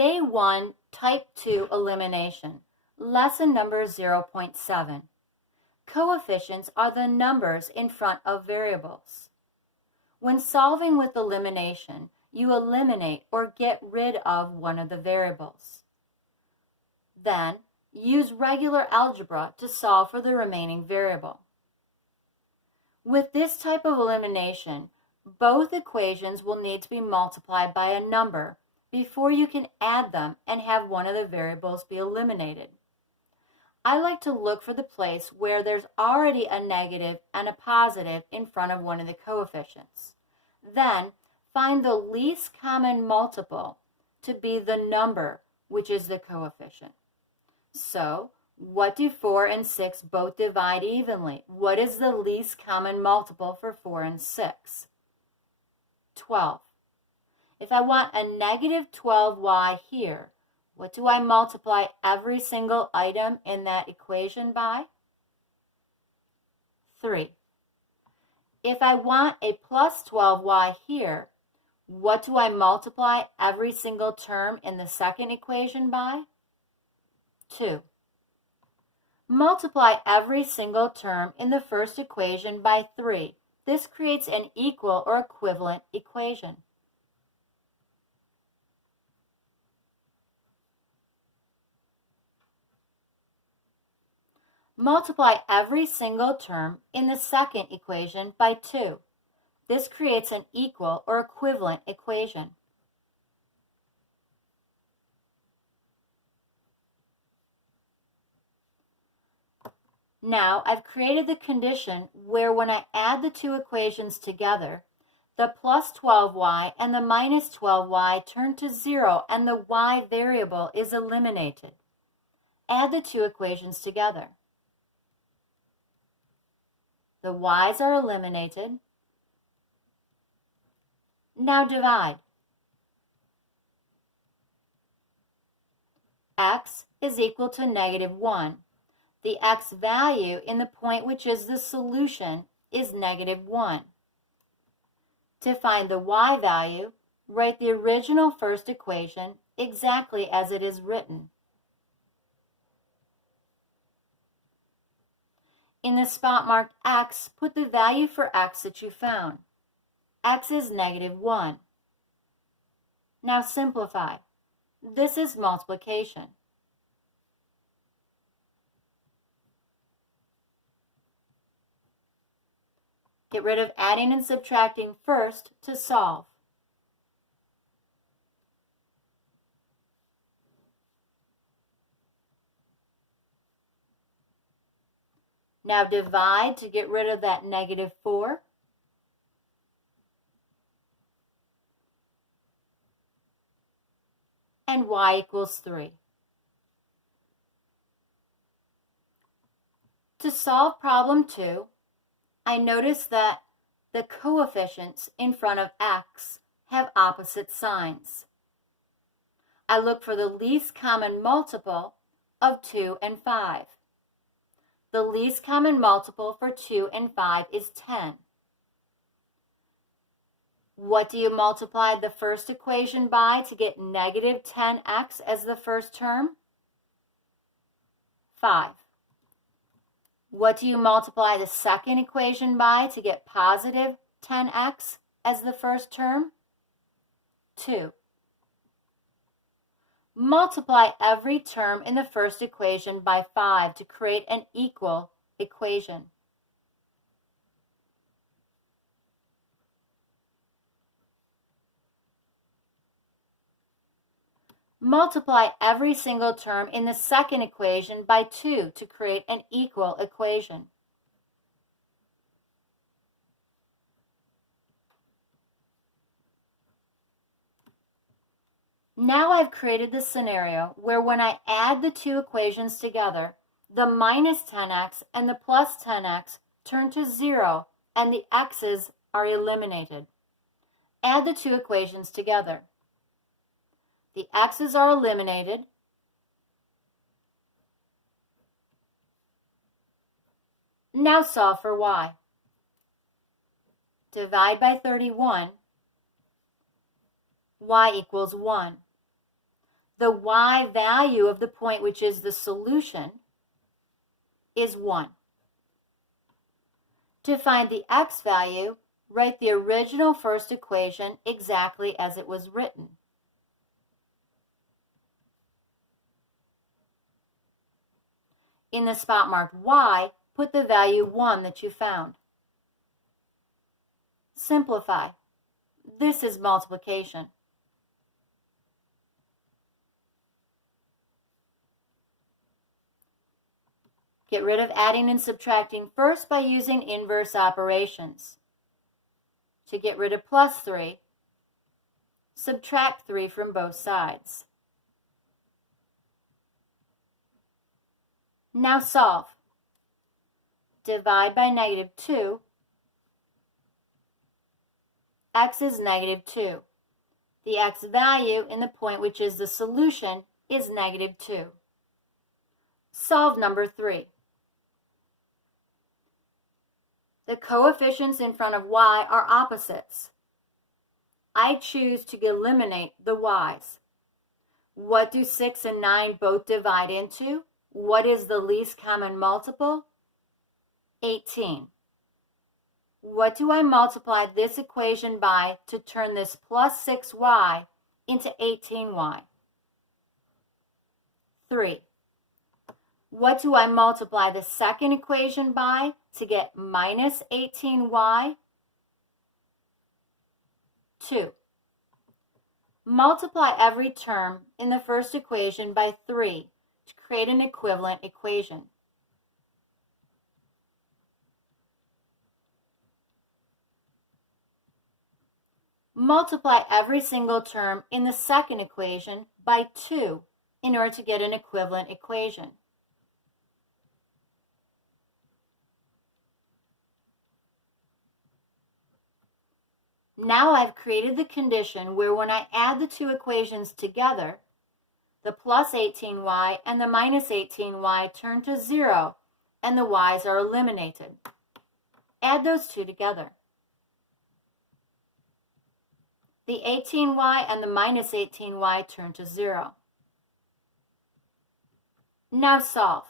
Day 1, Type 2 Elimination, Lesson number 0.7. Coefficients are the numbers in front of variables. When solving with elimination, you eliminate or get rid of one of the variables. Then, use regular algebra to solve for the remaining variable. With this type of elimination, both equations will need to be multiplied by a number before you can add them and have one of the variables be eliminated. I like to look for the place where there's already a negative and a positive in front of one of the coefficients. Then, find the least common multiple to be the number, which is the coefficient. So, what do 4 and 6 both divide evenly? What is the least common multiple for 4 and 6? 12. If I want a negative 12y here, what do I multiply every single item in that equation by? 3. If I want a plus 12y here, what do I multiply every single term in the second equation by? 2. Multiply every single term in the first equation by 3. This creates an equal or equivalent equation. Multiply every single term in the second equation by 2. This creates an equal or equivalent equation. Now I've created the condition where when I add the two equations together, the plus 12y and the minus 12y turn to 0 and the y variable is eliminated. Add the two equations together. The y's are eliminated. Now divide. X is equal to negative 1. The x value in the point which is the solution is negative 1. To find the y value, write the original first equation exactly as it is written. In the spot marked x, put the value for x that you found. X is negative 1. Now simplify. This is multiplication. Get rid of adding and subtracting first to solve. Now divide to get rid of that negative 4. And y equals 3. To solve problem 2, I notice that the coefficients in front of x have opposite signs. I look for the least common multiple of 2 and 5. The least common multiple for 2 and 5 is 10. What do you multiply the first equation by to get negative 10x as the first term? 5. What do you multiply the second equation by to get positive 10x as the first term? 2. Multiply every term in the first equation by 5 to create an equal equation. Multiply every single term in the second equation by 2 to create an equal equation. Now I've created the scenario where when I add the two equations together, the minus 10x and the plus 10x turn to 0 and the x's are eliminated. Add the two equations together. The x's are eliminated. Now solve for y. Divide by 31. Y equals 1. the y value of the point, which is the solution, is 1. To find the x value, write the original first equation exactly as it was written. In the spot marked y, put the value 1 that you found. Simplify. This is multiplication. Get rid of adding and subtracting first by using inverse operations. To get rid of plus 3, subtract 3 from both sides. Now solve. Divide by -2. X is -2. The x value in the point, which is the solution, is -2. Solve number 3. The coefficients in front of y are opposites. I choose to eliminate the y's. What do 6 and 9 both divide into? What is the least common multiple? 18. What do I multiply this equation by to turn this plus 6y into 18y? 3. What do I multiply the second equation by to get minus 18y? 2. Multiply every term in the first equation by 3 to create an equivalent equation. Multiply every single term in the second equation by 2 in order to get an equivalent equation. Now I've created the condition where when I add the two equations together, the plus 18y and the minus 18y turn to 0 and the y's are eliminated. Add those two together. The 18y and the minus 18y turn to 0. Now solve.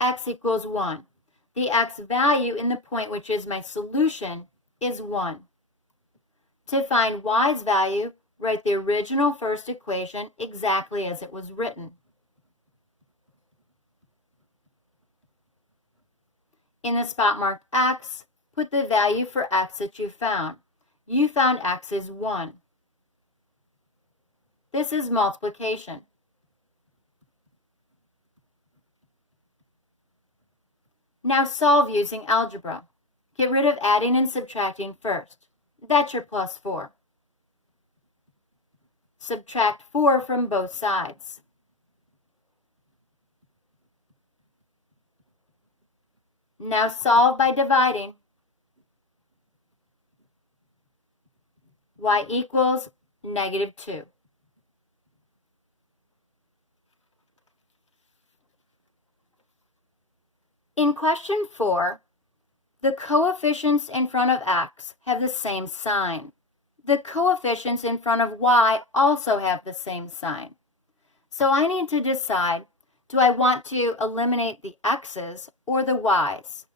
X equals 1. The x value in the point, which is my solution, is 1. To find y's value, write the original first equation exactly as it was written. In the spot marked x, put the value for x that you found. You found x is 1. This is multiplication. Now solve using algebra. Get rid of adding and subtracting first. That's your plus 4. Subtract 4 from both sides. Now solve by dividing. Y equals -2. In question 4, the coefficients in front of x have the same sign. The coefficients in front of y also have the same sign. So I need to decide, do I want to eliminate the x's or the y's?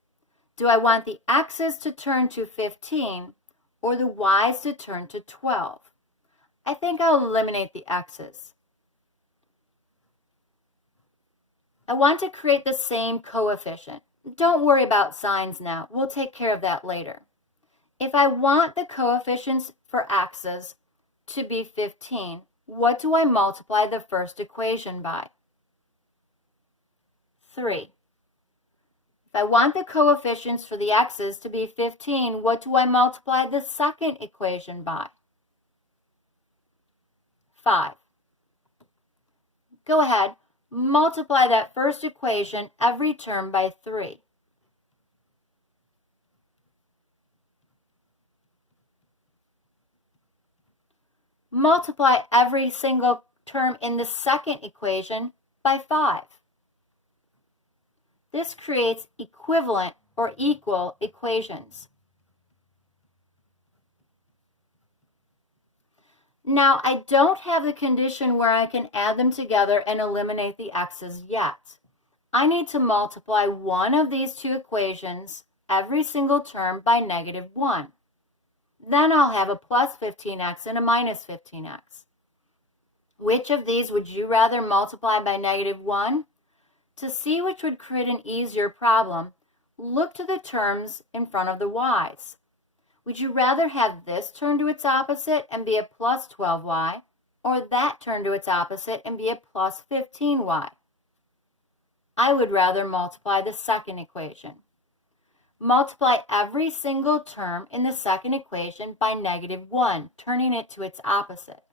Do I want the x's to turn to 15 or the y's to turn to 12? I think I'll eliminate the x's. I want to create the same coefficient. Don't worry about signs now. We'll take care of that later. If I want the coefficients for x's to be 15, what do I multiply the first equation by? 3. If I want the coefficients for the x's to be 15, what do I multiply the second equation by? 5. Go ahead. Multiply that first equation every term by 3. Multiply every single term in the second equation by 5. This creates equivalent or equal equations. Now, I don't have the condition where I can add them together and eliminate the x's yet. I need to multiply one of these two equations, every single term, by -1. Then I'll have a plus 15x and a minus 15x. Which of these would you rather multiply by -1? To see which would create an easier problem, look to the terms in front of the y's. Would you rather have this turn to its opposite and be a plus 12y, or that turn to its opposite and be a plus 15y? I would rather multiply the second equation. Multiply every single term in the second equation by -1, turning it to its opposite.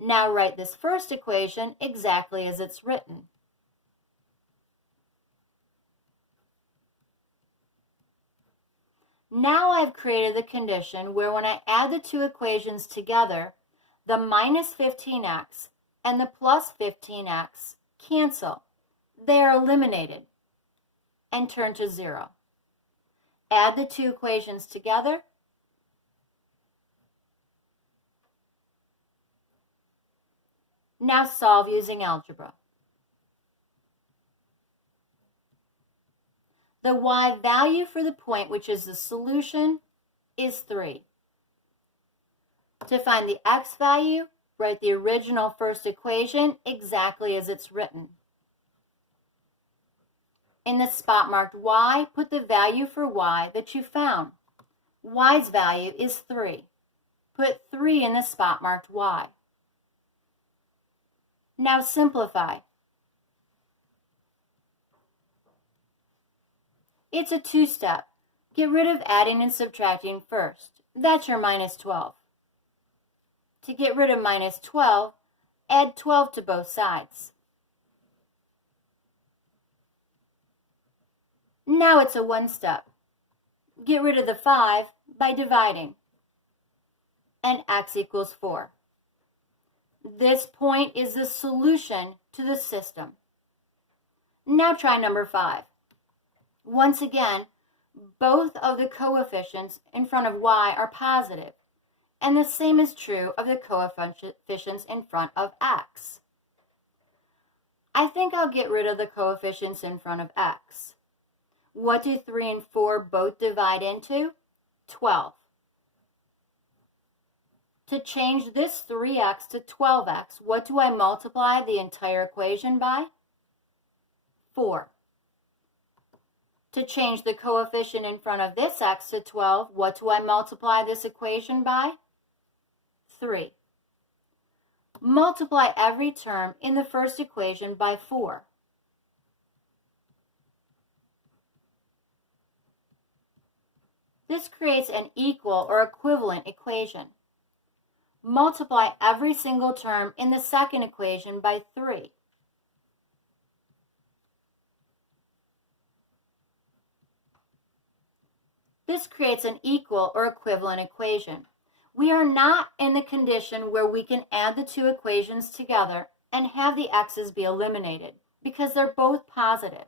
Now write this first equation exactly as it's written. Now I've created the condition where when I add the two equations together, the minus 15x and the plus 15x cancel. They are eliminated and turn to 0. Add the two equations together. Now solve using algebra. The y value for the point, which is the solution, is 3. To find the x value, write the original first equation exactly as it's written. In the spot marked y, put the value for y that you found. Y's value is 3. Put 3 in the spot marked y. Now simplify. It's a two-step. Get rid of adding and subtracting first. That's your minus 12. To get rid of minus 12, add 12 to both sides. Now it's a one-step. Get rid of the 5 by dividing. And x equals 4. This point is the solution to the system. Now try number 5. Once again, both of the coefficients in front of y are positive, and the same is true of the coefficients in front of x. I think I'll get rid of the coefficients in front of x. What do 3 and 4 both divide into? 12. To change this 3x to 12x, what do I multiply the entire equation by? 4. To change the coefficient in front of this x to 12, what do I multiply this equation by? 3. Multiply every term in the first equation by 4. This creates an equal or equivalent equation. Multiply every single term in the second equation by 3. This creates an equal or equivalent equation. We are not in the condition where we can add the two equations together and have the x's be eliminated because they're both positive.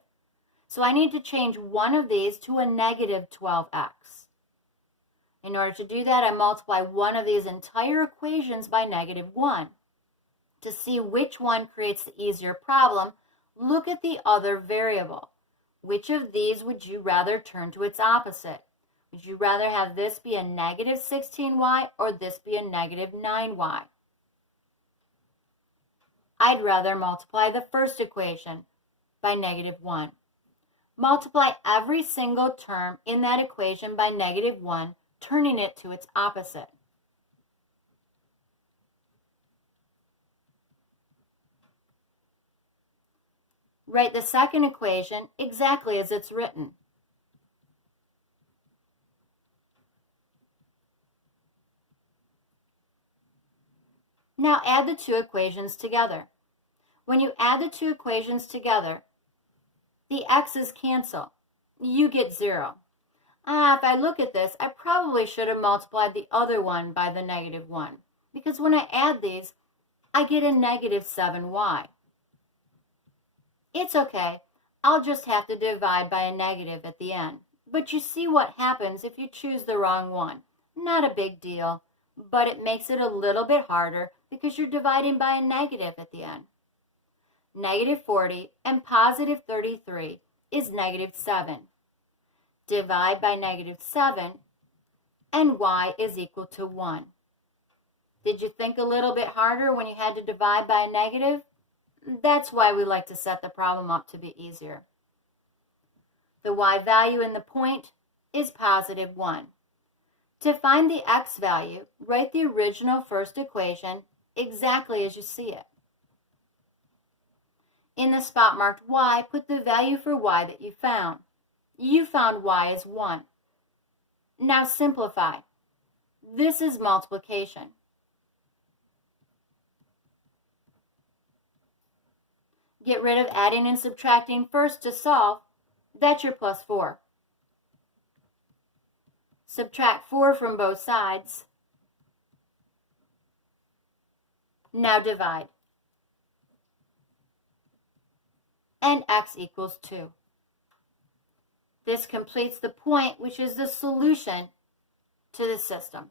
So I need to change one of these to a negative 12x. In order to do that, I multiply one of these entire equations by -1. To see which one creates the easier problem, look at the other variable. Which of these would you rather turn to its opposite? Would you rather have this be a negative 16y or this be a negative 9y? I'd rather multiply the first equation by -1. Multiply every single term in that equation by -1, turning it to its opposite. Write the second equation exactly as it's written. Now add the two equations together. When you add the two equations together, the x's cancel. You get 0. If I look at this, I probably should have multiplied the other one by the -1, because when I add these, I get a negative 7y. It's okay. I'll just have to divide by a negative at the end. But you see what happens if you choose the wrong one. Not a big deal, but it makes it a little bit harder because you're dividing by a negative at the end. Negative 40 and positive 33 is negative 7. Divide by negative 7 and y is equal to 1. Did you think a little bit harder when you had to divide by a negative? That's why we like to set the problem up to be easier. The y value in the point is positive 1. To find the x value, write the original first equation exactly as you see it. In the spot marked y, put the value for y that you found. You found y as 1. Now simplify. This is multiplication. Get rid of adding and subtracting first to solve. That's your plus 4. Subtract 4 from both sides. Now divide. And x equals 2. This completes the point, which is the solution to the system.